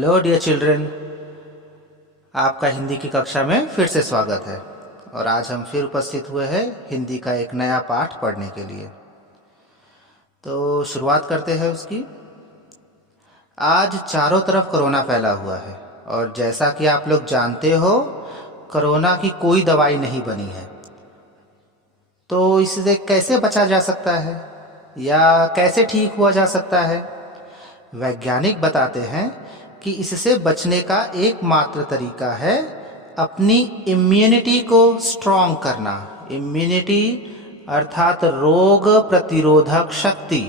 Hello dear children, आपका हिंदी की कक्षा में फिर से स्वागत है। और आज हम फिर उपस्थित हुए हैं हिंदी का एक नया पाठ पढ़ने के लिए। तो शुरुआत करते हैं उसकी। आज चारों तरफ कोरोना फैला हुआ है और जैसा कि आप लोग जानते हो, कोरोना की कोई दवाई नहीं बनी है। तो इससे कैसे बचा जा सकता है या कैसे ठीक हुआ जा सकता है? वैज्ञानिक बताते हैं कि इससे बचने का एकमात्र तरीका है अपनी इम्यूनिटी को स्ट्रॉन्ग करना। इम्यूनिटी अर्थात रोग प्रतिरोधक शक्ति,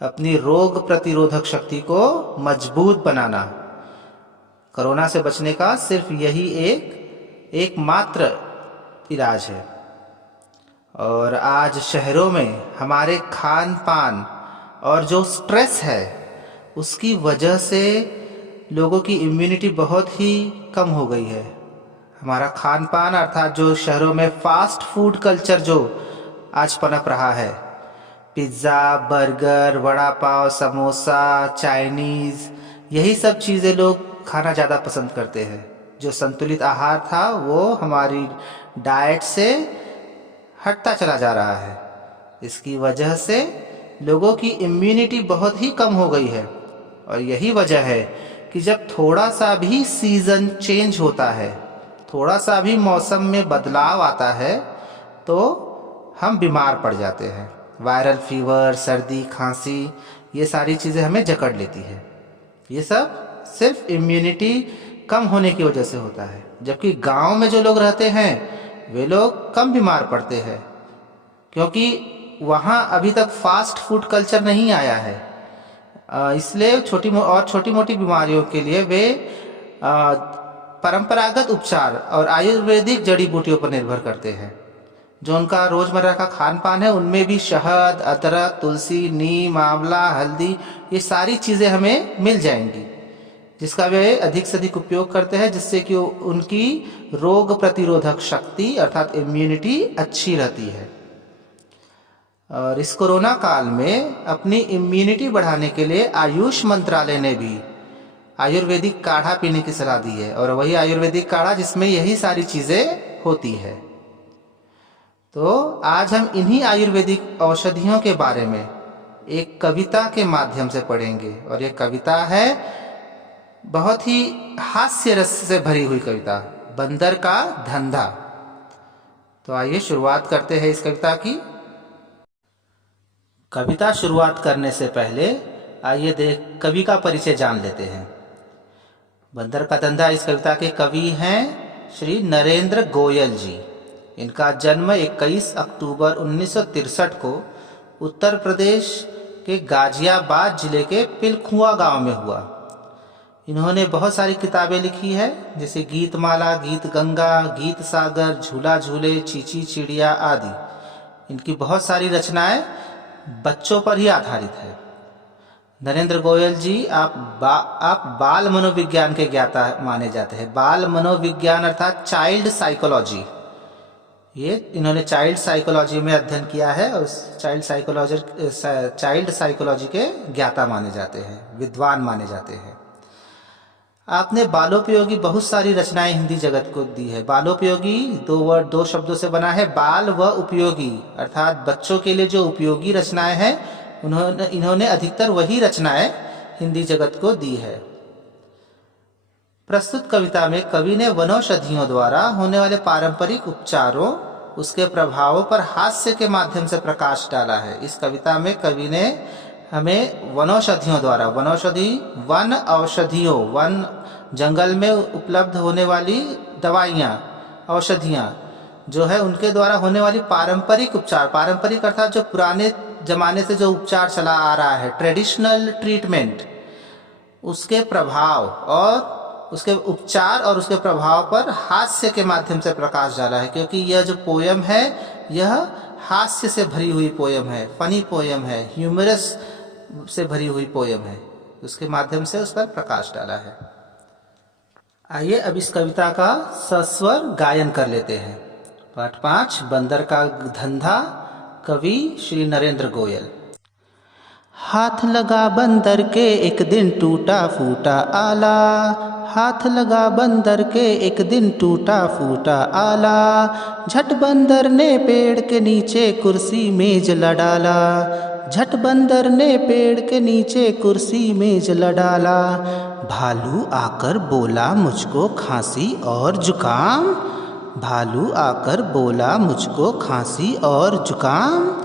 अपनी रोग प्रतिरोधक शक्ति को मजबूत बनाना। कोरोना से बचने का सिर्फ यही एकमात्र इलाज है। और आज शहरों में हमारे खान पान और जो स्ट्रेस है उसकी वजह से लोगों की इम्यूनिटी बहुत ही कम हो गई है। हमारा खान पान अर्थात जो शहरों में फास्ट फूड कल्चर जो आज पनप रहा है, pizza, burger, vada pav, samosa, Chinese, यही सब चीज़ें लोग खाना ज़्यादा पसंद करते हैं। जो संतुलित आहार था वो हमारी डाइट से हटता चला जा रहा है। इसकी वजह से लोगों की इम्यूनिटी बहुत ही कम हो गई है। और यही वजह है कि जब थोड़ा सा भी सीज़न चेंज होता है, थोड़ा सा भी मौसम में बदलाव आता है, तो हम बीमार पड़ जाते हैं। वायरल फीवर, सर्दी, खांसी, ये सारी चीज़ें हमें जकड़ लेती है। ये सब सिर्फ इम्यूनिटी कम होने की वजह से होता है। जबकि गांव में जो लोग रहते हैं वे लोग कम बीमार पड़ते हैं, क्योंकि वहाँ अभी तक फास्ट फूड कल्चर नहीं आया है। इसलिए छोटी मोटी बीमारियों के लिए वे परंपरागत उपचार और आयुर्वेदिक जड़ी बूटियों पर निर्भर करते हैं। जो उनका रोजमर्रा का खान पान है उनमें भी शहद, अदरक, तुलसी, नीम, आंवला, हल्दी, ये सारी चीज़ें हमें मिल जाएंगी, जिसका वे अधिक से अधिक उपयोग करते हैं, जिससे कि उनकी रोग प्रतिरोधक शक्ति अर्थात इम्यूनिटी अच्छी रहती है। और इस कोरोना काल में अपनी इम्यूनिटी बढ़ाने के लिए आयुष मंत्रालय ने भी आयुर्वेदिक काढ़ा पीने की सलाह दी है। और वही आयुर्वेदिक काढ़ा जिसमें यही सारी चीज़ें होती है। तो आज हम इन्हीं आयुर्वेदिक औषधियों के बारे में एक कविता के माध्यम से पढ़ेंगे। और ये कविता है बहुत ही हास्य रस से भरी हुई कविता, बंदर का धंधा। तो आइए शुरुआत करते हैं इस कविता की। कविता शुरुआत करने से पहले आइए कवि का परिचय जान लेते हैं। बंदर का धंधा इस कविता के कवि हैं श्री नरेंद्र गोयल जी। इनका जन्म 21 अक्टूबर 1963 को उत्तर प्रदेश के गाजियाबाद जिले के पिलखुआ गांव में हुआ। इन्होंने बहुत सारी किताबें लिखी है, जैसे गीतमाला, गीत गंगा, गीत सागर, झूला झूले, चीची चिड़िया आदि। इनकी बहुत सारी रचनाएं बच्चों पर ही आधारित है। नरेंद्र गोयल जी आप बाल मनोविज्ञान के ज्ञाता माने जाते हैं। बाल मनोविज्ञान अर्थात चाइल्ड साइकोलॉजी, ये इन्होंने चाइल्ड साइकोलॉजी में अध्ययन किया है और चाइल्ड साइकोलॉजी के ज्ञाता माने जाते हैं, विद्वान माने जाते हैं। आपने बालोपयोगी बहुत सारी रचनाएं हिंदी जगत को दी है। बालोपयोगी दो शब्दों से बना है, बाल व उपयोगी, अर्थात बच्चों के लिए जो उपयोगी रचनाएं हैं इन्होंने अधिकतर वही रचनाएं हिंदी जगत को दी है। प्रस्तुत कविता में कवि ने वनौषधियों द्वारा होने वाले पारंपरिक उपचारों, उसके प्रभावों पर हास्य के माध्यम से प्रकाश डाला है। इस कविता में कवि ने हमें वनौषधियों द्वारा, वन औषधियों, वन जंगल में उपलब्ध होने वाली दवाइयाँ, औषधियाँ जो है उनके द्वारा होने वाली पारंपरिक उपचार, पारंपरिक अर्थात जो पुराने जमाने से जो उपचार चला आ रहा है, ट्रेडिशनल ट्रीटमेंट, उसके प्रभाव और उसके उपचार और उसके प्रभाव पर हास्य के माध्यम से प्रकाश डाला है। क्योंकि यह जो पोयम है यह हास्य से भरी हुई पोयम है, फनी पोयम है, ह्यूमरस से भरी हुई पोयम है, उसके माध्यम से उस पर प्रकाश डाला है। आइए अब इस कविता का सस्वर गायन कर लेते हैं। पाठ 5, बंदर का धंधा, कवि श्री नरेंद्र गोयल। हाथ लगा बंदर के एक दिन टूटा फूटा आला, हाथ लगा बंदर के एक दिन टूटा फूटा आला। झट बंदर ने पेड़ के नीचे कुर्सी मेज लडाला, झट बंदर ने पेड़ के नीचे कुर्सी मेज लडाला। भालू आकर बोला मुझको खांसी और जुकाम, भालू आकर बोला मुझको खांसी और जुकाम।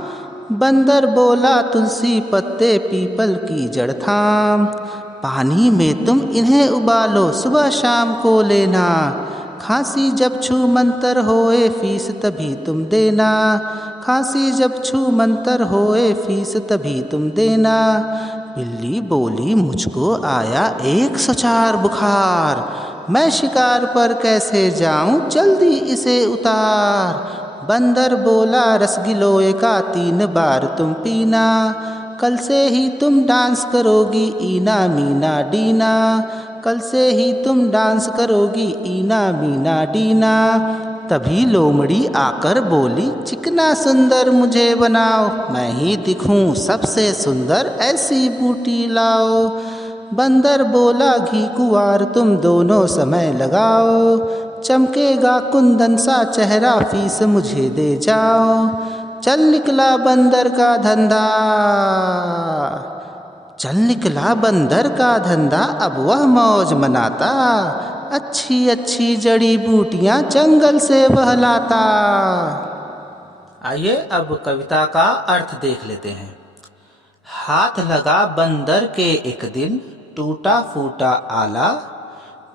बंदर बोला तुलसी पत्ते पीपल की जड़ थाम, पानी में तुम इन्हें उबालो सुबह शाम को लेना। खांसी जब छू मंतर होए फीस तभी तुम देना, खांसी जब छू मंतर होए फीस तभी तुम देना। बिल्ली बोली मुझको आया 104 बुखार, मैं शिकार पर कैसे जाऊं जल्दी इसे उतार। बंदर बोला रसगिलोए का 3 बार तुम पीना, कल से ही तुम डांस करोगी ईना मीना डीना, कल से ही तुम डांस करोगी ईना मीना डीना। तभी लोमड़ी आकर बोली चिकना सुंदर मुझे बनाओ, मैं ही दिखूं सबसे सुंदर ऐसी बूटी लाओ। बंदर बोला घी कुंवार तुम दोनों समय लगाओ, चमकेगा कुंदन सा चेहरा फीस मुझे दे जाओ। चल निकला बंदर का धंधा, चल निकला बंदर का धंधा, अब वह मौज मनाता, अच्छी अच्छी जड़ी बूटियां जंगल से वह लाता। आइए अब कविता का अर्थ देख लेते हैं। हाथ लगा बंदर के एक दिन टूटा फूटा आला,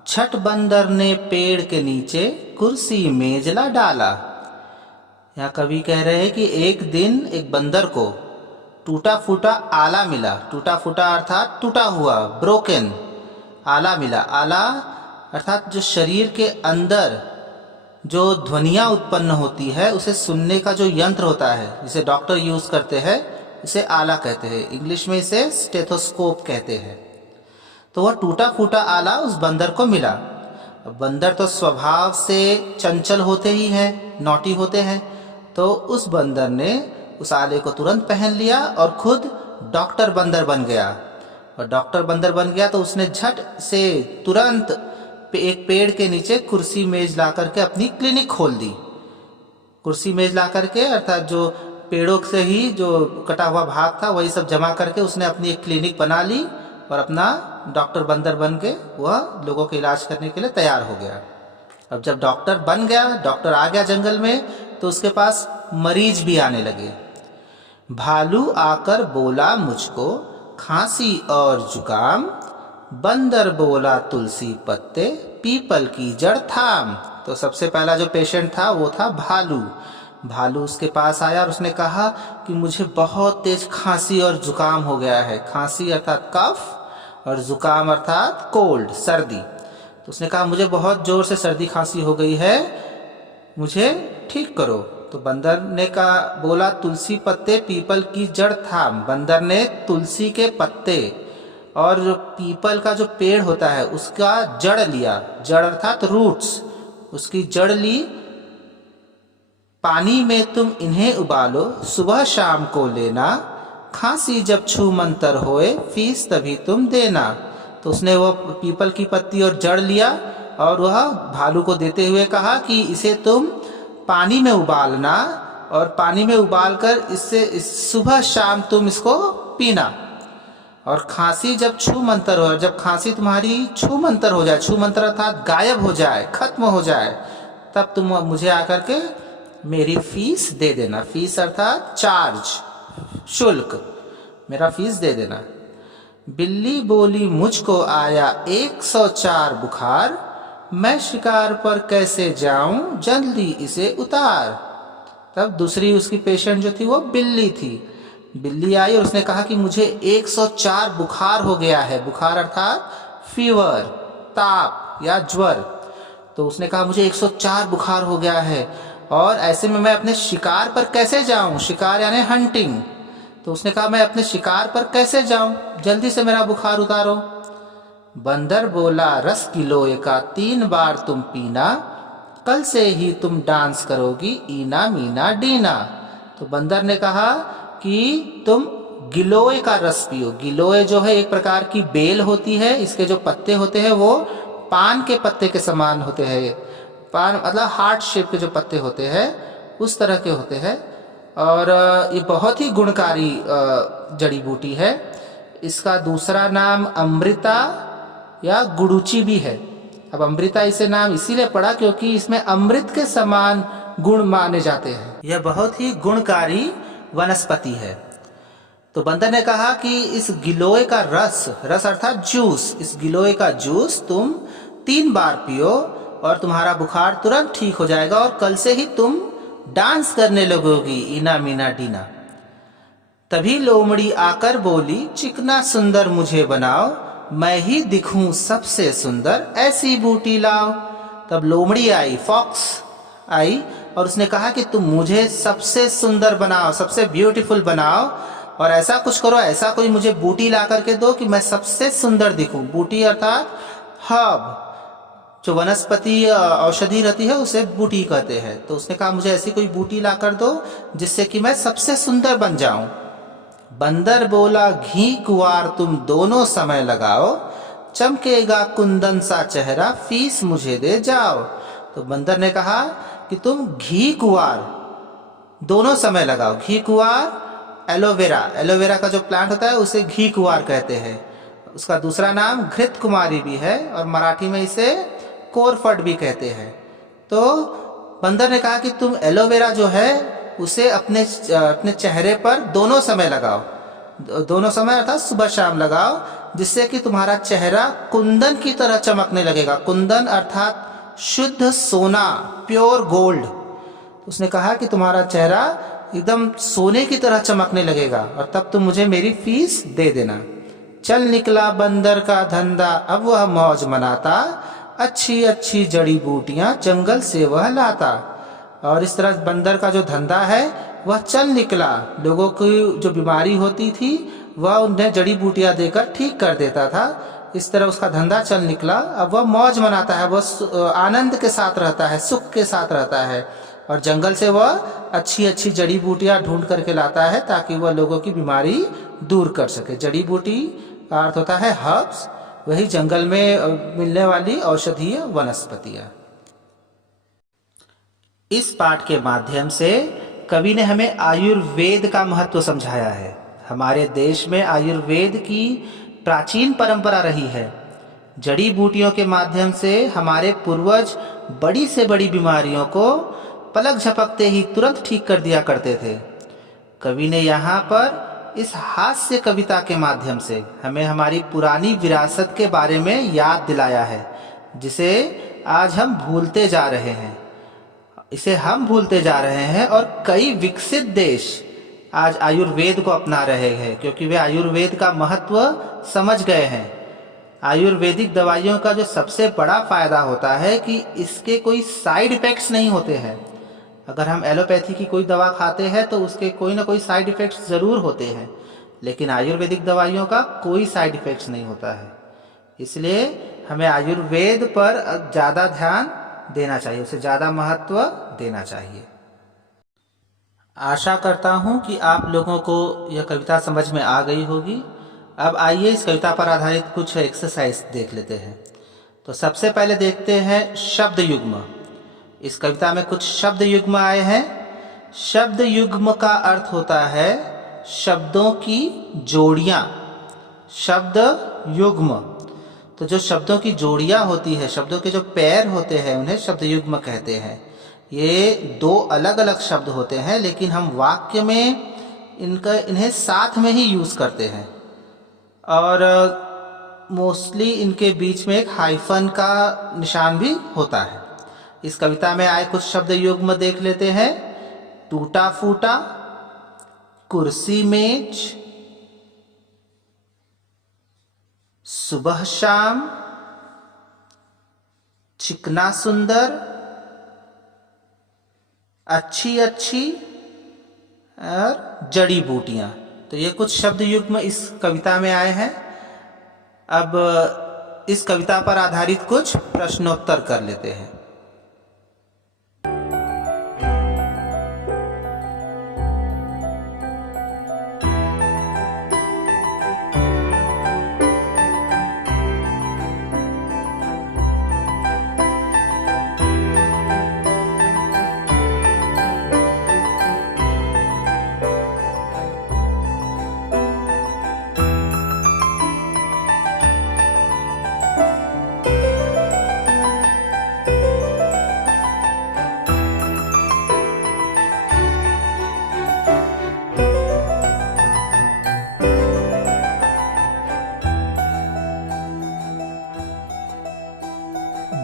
छठ बंदर ने पेड़ के नीचे कुर्सी मेजला डाला। यहाँ कवि कह रहे हैं कि एक दिन एक बंदर को टूटा फूटा आला मिला, टूटा फूटा अर्थात टूटा हुआ ब्रोकन आला मिला। आला अर्थात जो शरीर के अंदर जो ध्वनियाँ उत्पन्न होती है उसे सुनने का जो यंत्र होता है जिसे डॉक्टर यूज करते हैं इसे आला कहते हैं, इंग्लिश में इसे स्टेथोस्कोप कहते हैं। तो वह टूटा फूटा आला उस बंदर को मिला। बंदर तो स्वभाव से चंचल होते ही हैं, नॉटी होते हैं, तो उस बंदर ने उस आले को तुरंत पहन लिया और खुद डॉक्टर बंदर बन गया। और डॉक्टर बंदर बन गया तो उसने झट से तुरंत एक पेड़ के नीचे कुर्सी मेज ला करके अपनी क्लिनिक खोल दी। कुर्सी मेज ला करके अर्थात जो पेड़ों से ही जो कटा हुआ भाग था वही सब जमा करके उसने अपनी एक क्लिनिक बना ली और अपना डॉक्टर बंदर बन के वह लोगों के इलाज करने के लिए तैयार हो गया। अब जब डॉक्टर बन गया, डॉक्टर आ गया जंगल में, तो उसके पास मरीज भी आने लगे। भालू आकर बोला मुझको खांसी और जुकाम, बंदर बोला तुलसी पत्ते पीपल की जड़ थाम। तो सबसे पहला जो पेशेंट था वो था भालू। भालू उसके पास आया और उसने कहा कि मुझे बहुत तेज खांसी और जुकाम हो गया है। खांसी अर्थात कफ और जुकाम अर्थात कोल्ड, सर्दी। तो उसने कहा मुझे बहुत जोर से सर्दी खांसी हो गई है, मुझे ठीक करो। तो बंदर ने कहा बोला तुलसी पत्ते पीपल की जड़ थाम। बंदर ने तुलसी के पत्ते और जो पीपल का जो पेड़ होता है उसका जड़ लिया, जड़ अर्थात रूट्स, उसकी जड़ ली। पानी में तुम इन्हें उबालो सुबह शाम को लेना, खांसी जब छू मंतर होए फीस तभी तुम देना। तो उसने वो पीपल की पत्ती और जड़ लिया और वह भालू को देते हुए कहा कि इसे तुम पानी में उबालना और पानी में उबालकर इससे सुबह शाम तुम इसको पीना। और खांसी जब छू मंतर हो, जब खांसी तुम्हारी छू मंतर हो जाए, छू मंतर अर्थात गायब हो जाए, खत्म हो जाए, तब तुम मुझे आकर के मेरी फीस दे देना। फीस अर्थात चार्ज, शुल्क, मेरा फीस दे देना। बिल्ली बोली मुझको आया 104 बुखार, मैं शिकार पर कैसे जाऊं जल्दी इसे उतार। तब दूसरी उसकी पेशेंट जो थी वो बिल्ली थी। बिल्ली आई और उसने कहा कि मुझे 104 बुखार हो गया है। बुखार अर्थात फीवर, ताप या ज्वर। तो उसने कहा मुझे 104 बुखार हो गया है और ऐसे में मैं अपने शिकार पर कैसे जाऊं। शिकार यानी हंटिंग। तो उसने कहा मैं अपने शिकार पर कैसे जाऊं, जल्दी से मेरा बुखार उतारो। बंदर बोला रस गिलोय का 3 बार तुम पीना, कल से ही तुम डांस करोगी ईना मीना डीना। तो बंदर ने कहा कि तुम गिलोय का रस पियो। गिलोय जो है एक प्रकार की बेल होती है, इसके जो पत्ते होते हैं वो पान के पत्ते के समान होते हैं। पान मतलब हार्ट शेप के जो पत्ते होते हैं उस तरह के होते हैं, और ये बहुत ही गुणकारी जड़ी बूटी है। इसका दूसरा नाम अमृता या गुड़ुची भी है। अब अमृता इसे नाम इसीलिए पड़ा क्योंकि इसमें अमृत के समान गुण माने जाते हैं। यह बहुत ही गुणकारी वनस्पति है। तो बंदर ने कहा कि इस गिलोय का रस, रस अर्थात जूस, इस गिलोय का जूस तुम 3 बार पियो और तुम्हारा बुखार तुरंत ठीक हो जाएगा, और कल से ही तुम डांस करने लगोगी, इना मीना डीना। तभी लोमड़ी आकर बोली, चिकना सुंदर मुझे बनाओ, मैं ही दिखूं सबसे सुंदर, ऐसी बूटी लाओ। तब लोमड़ी आई, फॉक्स आई, और उसने कहा कि तुम मुझे सबसे सुंदर बनाओ, सबसे ब्यूटीफुल बनाओ, और ऐसा कुछ करो, ऐसा कोई मुझे बूटी ला करके दो कि मैं सबसे सुंदर दिखूं। बूटी अर्थात हर्ब, जो वनस्पति औषधि रहती है उसे बूटी कहते हैं। तो उसने कहा मुझे ऐसी कोई बूटी ला कर दो जिससे कि मैं सबसे सुंदर बन जाऊं। बंदर बोला, घी कुंवार तुम दोनों समय लगाओ, चमकेगा कुंदन सा चेहरा, फीस मुझे दे जाओ। तो बंदर ने कहा कि तुम घी कुंवार दोनों समय लगाओ। घी कुंवार एलोवेरा, एलोवेरा का जो प्लांट होता है उसे घी कुंवार कहते हैं। उसका दूसरा नाम घृत कुमारी भी है, और मराठी में इसे कोरफड भी कहते हैं। तो बंदर ने कहा कि तुम एलोवेरा जो है उसे अपने चेहरे पर दोनों समय लगाओ, दोनों समय अर्थात सुबह शाम लगाओ, जिससे कि तुम्हारा चेहरा कुंदन की तरह चमकने लगेगा। कुंदन अर्थात शुद्ध सोना, प्योर गोल्ड। उसने कहा कि तुम्हारा चेहरा एकदम सोने की तरह चमकने लगेगा, और तब तुम मुझे मेरी फीस दे देना। चल निकला बंदर का धंधा, अब वह मौज मनाता, अच्छी अच्छी जड़ी बूटियां जंगल से वह लाता। और इस तरह बंदर का जो धंधा है वह चल निकला। लोगों की जो बीमारी होती थी वह उन्हें जड़ी बूटियां देकर ठीक कर देता था। इस तरह उसका धंधा चल निकला। अब वह मौज मनाता है, वह आनंद के साथ रहता है, सुख के साथ रहता है, और जंगल से वह अच्छी अच्छी जड़ी बूटियां ढूंढ करके लाता है ताकि वह लोगों की बीमारी दूर कर सके। जड़ी बूटी का अर्थ होता है हर्ब्स, वही जंगल में मिलने वाली औषधीय वनस्पतियां। इस पाठ के माध्यम से कवि ने हमें आयुर्वेद का महत्व समझाया है। हमारे देश में आयुर्वेद की प्राचीन परंपरा रही है। जड़ी बूटियों के माध्यम से हमारे पूर्वज बड़ी से बड़ी बीमारियों को पलक झपकते ही तुरंत ठीक कर दिया करते थे। कवि ने यहाँ पर इस हास्य कविता के माध्यम से हमें हमारी पुरानी विरासत के बारे में याद दिलाया है, जिसे आज हम भूलते जा रहे हैं। इसे हम भूलते जा रहे हैं, और कई विकसित देश आज आयुर्वेद को अपना रहे हैं क्योंकि वे आयुर्वेद का महत्व समझ गए हैं। आयुर्वेदिक दवाइयों का जो सबसे बड़ा फायदा होता है कि इसके कोई साइड इफेक्ट्स नहीं होते हैं। अगर हम एलोपैथी की कोई दवा खाते हैं तो उसके कोई ना कोई साइड इफेक्ट्स जरूर होते हैं, लेकिन आयुर्वेदिक दवाइयों का कोई साइड इफेक्ट्स नहीं होता है। इसलिए हमें आयुर्वेद पर ज़्यादा ध्यान देना चाहिए, उसे ज़्यादा महत्व देना चाहिए। आशा करता हूँ कि आप लोगों को यह कविता समझ में आ गई होगी। अब आइए इस कविता पर आधारित कुछ एक्सरसाइज देख लेते हैं। तो सबसे पहले देखते हैं शब्द युग्म। इस कविता में कुछ शब्द युग्म आए हैं। शब्द युग्म का अर्थ होता है शब्दों की जोड़ियां। शब्द युग्म, तो जो शब्दों की जोड़ियां होती है, शब्दों के जो पैर होते हैं उन्हें शब्द युग्म कहते हैं। ये 2 अलग अलग शब्द होते हैं, लेकिन हम वाक्य में इन्हें साथ में ही यूज करते हैं, और मोस्टली इनके बीच में एक हाइफन का निशान भी होता है। इस कविता में आए कुछ शब्द युग्म देख लेते हैं। टूटा फूटा, कुर्सी मेज, सुबह शाम, चिकना सुंदर, अच्छी अच्छी, और जड़ी बूटियां। तो ये कुछ शब्द युग्म इस कविता में आए हैं। अब इस कविता पर आधारित कुछ प्रश्नोत्तर कर लेते हैं।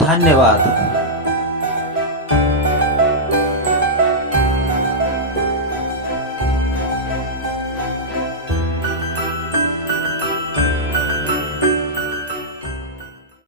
धन्यवाद।